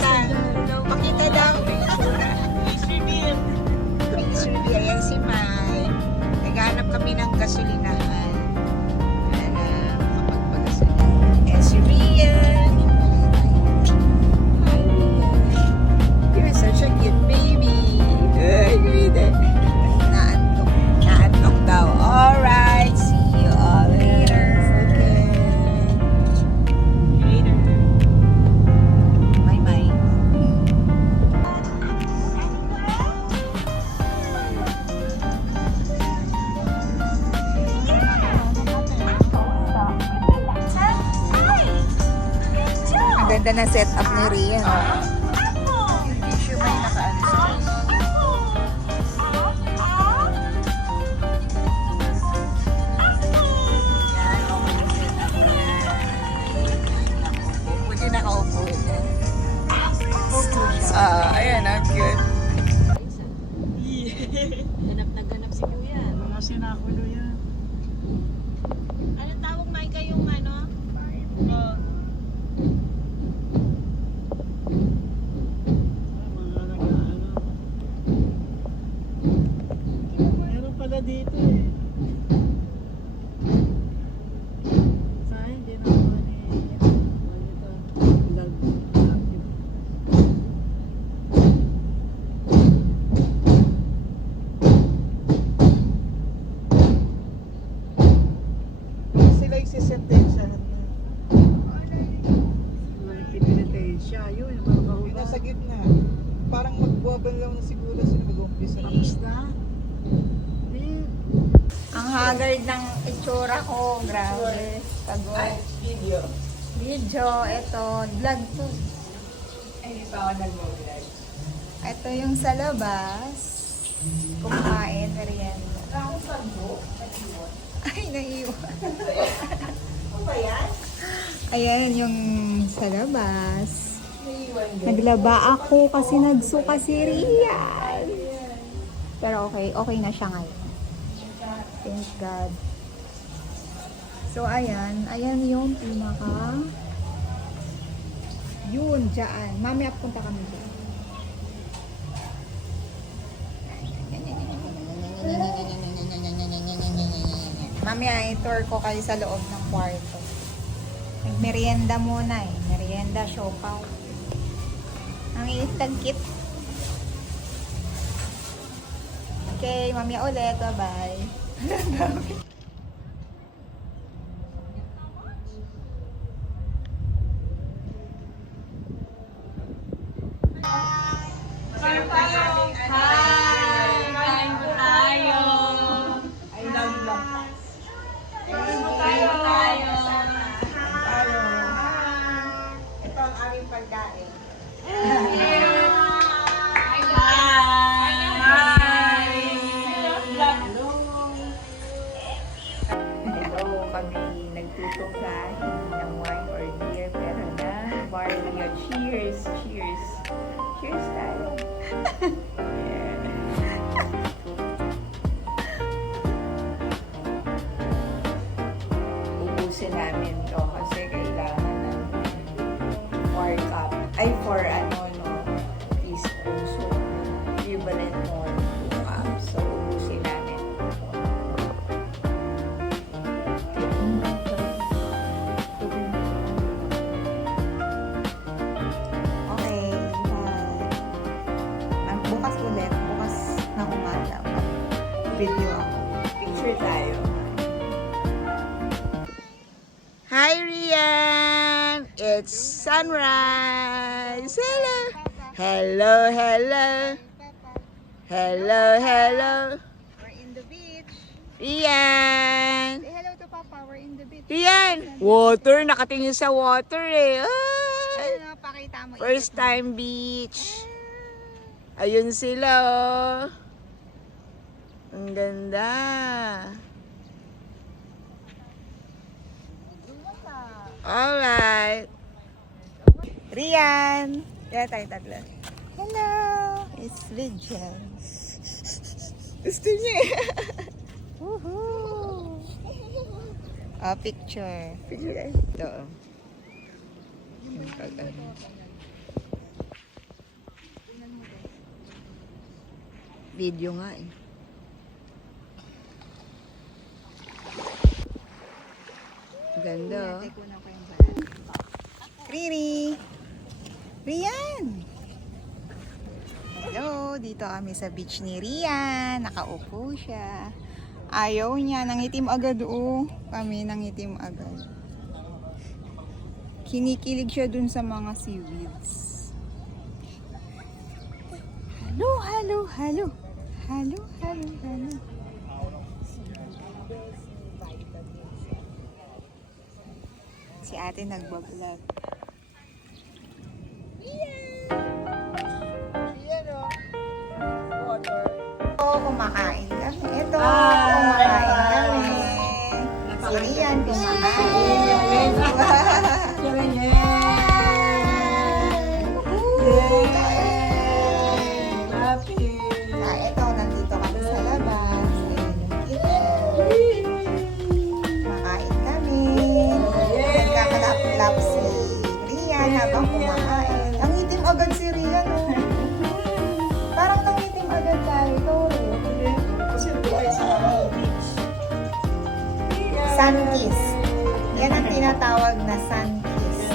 pakita. Pakita daw. Ayan si Mai. Naghanap kami ng gasolinahan. Para makapagpagasolinahan. Ayan si Rian. Hi, Rian. You're such a cute baby. Ay, ganda. Naantok. Naantok daw. Alright. See you all later. Okay. Later. Bye-bye. Ang ganda na setup ni Rian. Hindi siya may nakaalis. Yan, okay yung setup niya. Buti nakaupo niya. Ayan, ang cute. Ganap na ganap si Kuya. Mga sinakulo yan. Anong tawag may kayong ano? Mga nag-ano. Meron pala dito eh. Sa akin, di na ako vlog. Sila yung sisentensyahan na. Siya, yun, yung mga Yung nasa gitna. Parang magbuwaban lang na siguro sila mag-umpisa. isda. Ang haggard ng itsura ko. Grabe. Pagod. Video. Video. Ito. Vlog to. Ay, hindi pa ako nag-vlog. Ito yung sa labas. Kumain. Merienda. Ako sabo. Ay, naiwan. Ano ba yan? Ayan yung sa labas. Naiwan din. Naglaba ako kasi nagsuka si Rian. Pero okay na siya ngayon. Thank God. So ayan yung pinaka yun, dyan. Mamaya punta kami dyan. Mamaya i-tour ko kayo sa loob ng kwarto. Nagmerienda muna eh. Merienda, siopaw. Ang iitagkit. Okay, mamaya ulit. Bye-bye. I love you lang. Ito ang aming pagkain. Hello, kami nagtutuklahin ng wine or beer pero na barley. Cheers! Cheers! Cheers tayo! Ubusin namin to kasi kailangan ng 4 cup. Ay, 4 teaspoon. So, equivalent mo 2 cups. So, ubusin namin. Okay. Bukas ulit. Bukas na umaga. Video ako. Picture tayo. Hi, Rian! It's sunrise! Hello! Hello, hello! Hello, hello! We're in the beach. Rian! Say hello to Papa. We're in the beach. Rian! Water! Nakatingin sa water eh. Ay! Ano, pakita mo. First time beach. Ayun sila oh. Ang ganda. Alright. Rian! Kaya tayo tatlo. Hello! It's Vigil. Gusto niya eh. Woohoo! Oh, picture. Picture guys. Ito. Yung pag ano. Video nga eh. Ganda. Hindi ko na ko yung bag. Riri! Rian! Hello! Dito kami sa beach ni Rian. Nakaupo siya. Ayaw niya. Nangitim agad Kami nangitim agad. Kinikilig siya dun sa mga seaweeds. Hello, hello, hello. Hello, hello, hello. Si ate nagbablog. Kumakain kami. Ito, kumakain kami. Si Rian kumakain. Ito, nandito kami sa labas. Kumakain kami. Nagkakalap-lap si Rian habang kumakain. Ang itim agad si Rian. Parang nangitim agad tayo. Sun kiss. Yan ang tinatawag na sun kiss.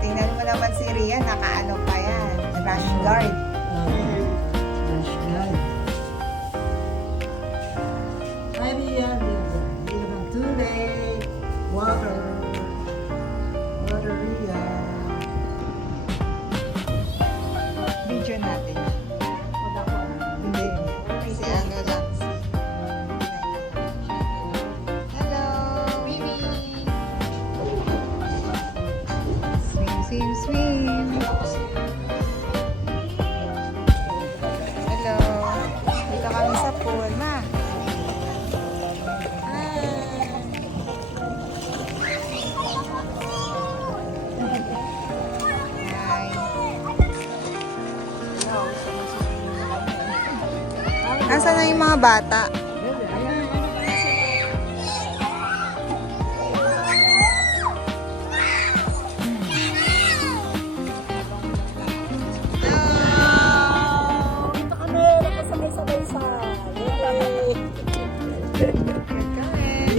Tingnan mo naman si Rian, nakaano pa yan. Rash guard. Hi, Rian. Beautiful today. Water. Water, Rian. Video natin. Hindi. Si ano lang. Hello. Swim, swim, swim. Hello. Dito kami sa pool, ma. Hi. Nasaan na yung mga bata?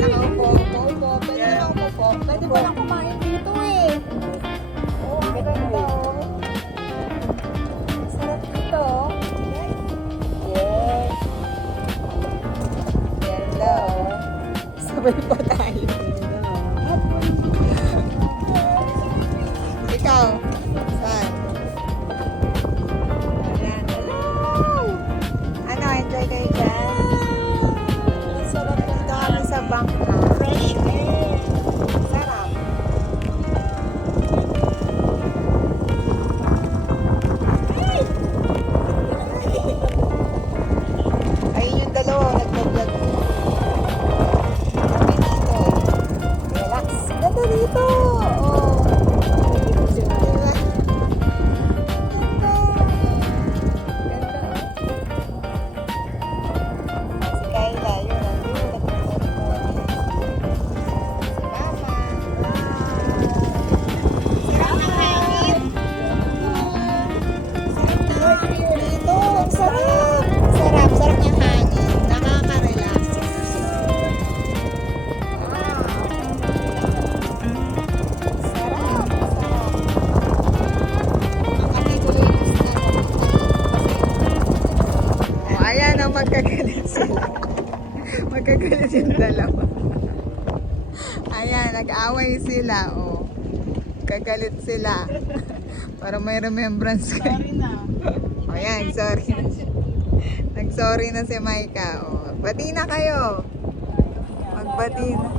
Nakaupo. Pwede lang upo. Pwede pa lang kumain dito eh. Oo, ganda. Sarap dito. Yes. Hello. Sabay pa tayo. Ikaw. Saan? Ayan. Hello. Ano, enjoy kayo dyan? Sarap dito kami sa bangka. Fresh air. Sarap. Ayun yung dalawa, nagbablog. Kami dito. Relax. Ganda dito. Oh. Diba? Ganda. Ganda. Si Kayla, yun. Nandun. Si Mama. Sarap ng hangin. Sarap ng hangin dito. Ang sarap. Sarap ng hangin. Nakaka-relax. Sarap. Ang kami tuloy yung snack. Oh, ayan o, magkagalit sila. Magkagalit yung dalawa. Ayan, nag-away sila. Oh. Kagalit sila. Para may remembrance kayo. Sorry na. O yan, sorry na siya. Nag-sorry na si Maika. O, bati na kayo. Magbati na.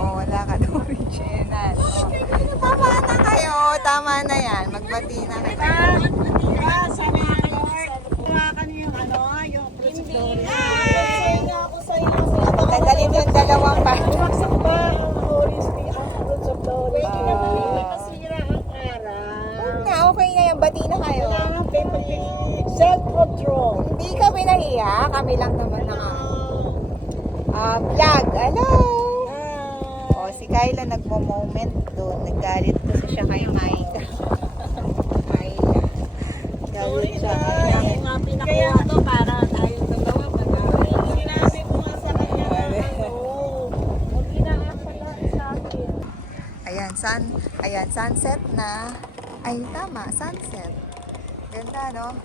O, wala ka daw original. O, tama na kayo. Tama na yan. Magbati na kayo. Dadalhin yung dalawang pa. Okay na yan. Bati na kayo. Self-control. Hindi kami nahiya. Kami lang naman vlog. Hello! O, si Kayla nagmo-moment doon. Naggalit kasi siya kay Maika. Galit siya. Ako nga pinakuha to para tayong dalawa mag-away. Sinabi ko nga sa kanya na Huwag inaakala sa akin. Ayan, sunset na. Ay, tama, sunset. Ganda, no?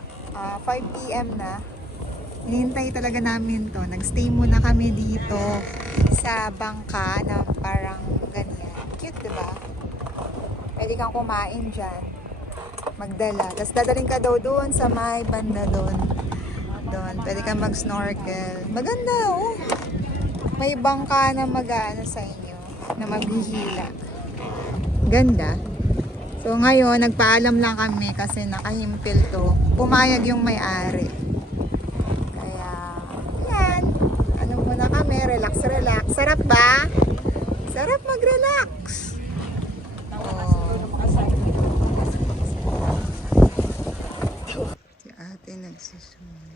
5 p.m. na. Hinihintay talaga namin to. Nagstay muna kami dito sa bangka na parang ganyan. Cute, diba? Pwede kang kumain dyan. Magdala. Tapos dadaling ka daw doon sa may banda doon. Doon. Pwede kang mag-snorkel. Maganda, oh. May bangka na mag-ano sa inyo. Na maghihila. Ganda. So ngayon, nagpaalam lang kami kasi nakahimpil to. Pumayag yung may-ari. Kaya, yan. Ano muna kami, relax. Sarap ba? Sarap mag-relax. Oh. Si ate nagsusunod.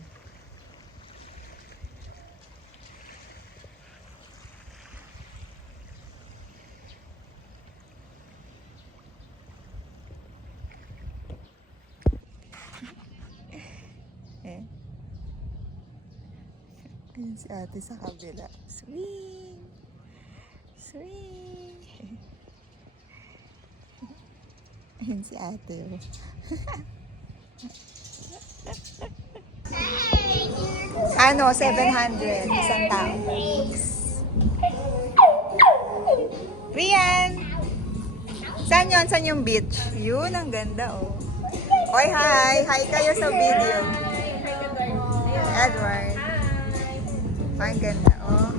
Ayan si ate sa kabila. Swing! Swing! Ayan si ate. Oh. Ano? 700. Isang tao. Rian! Saan yun? Saan yung beach? Yun, ang ganda, oh. Oy, hi! Hi kayo sa video. Edward. Ang ganda, oh.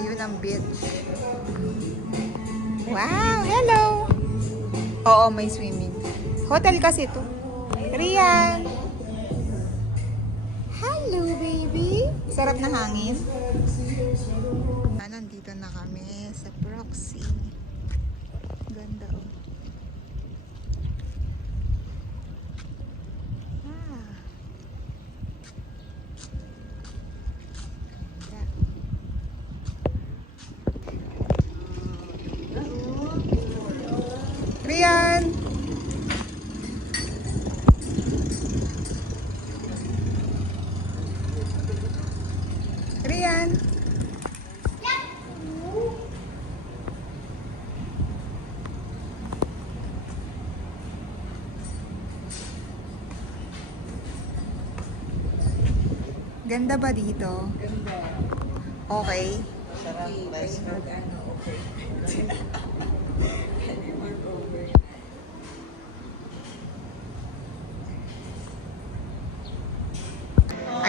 Ayun ang beach. Wow, hello! Oo, may swimming. Hotel kasi to. Rian! Hello, baby! Sarap na hangin. Nandito na kami sa Proxy. Ganda, oh. Rian! Rian! Ganda ba dito? Ganda. Okay. Sarap. Nice.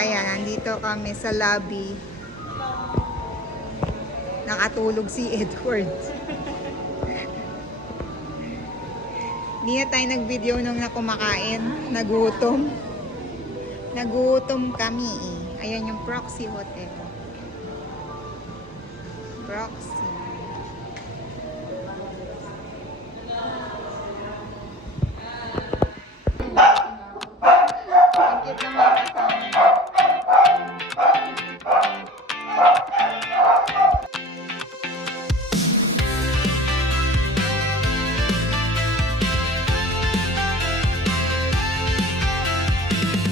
Ayan, nandito kami sa lobby. Nakatulog si Edward. Hindi na tayo nag-video nung nakumakain. Nagutom. Nagutom kami eh. Ayan yung Proxy Hotel. Proxy. Ang cute ng mga kasama.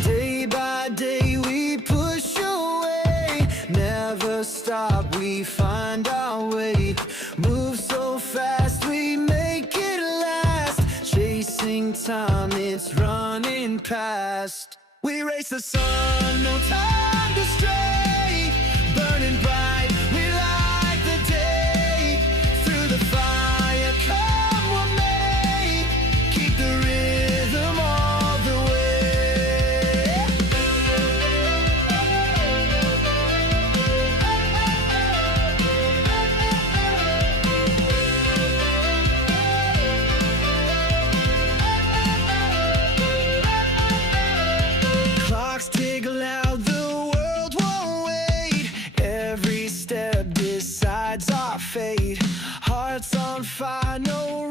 Day by day we push away, never stop, we find our way. Move so fast, we make it last. Chasing time, it's running past. We race the sun, no time to stray. Burning bright, we light the day. Through the fire, come what may. Keep the rhythm all the way. Clocks tick loud, the world won't wait. Every step decides our fate. Hearts on fire, no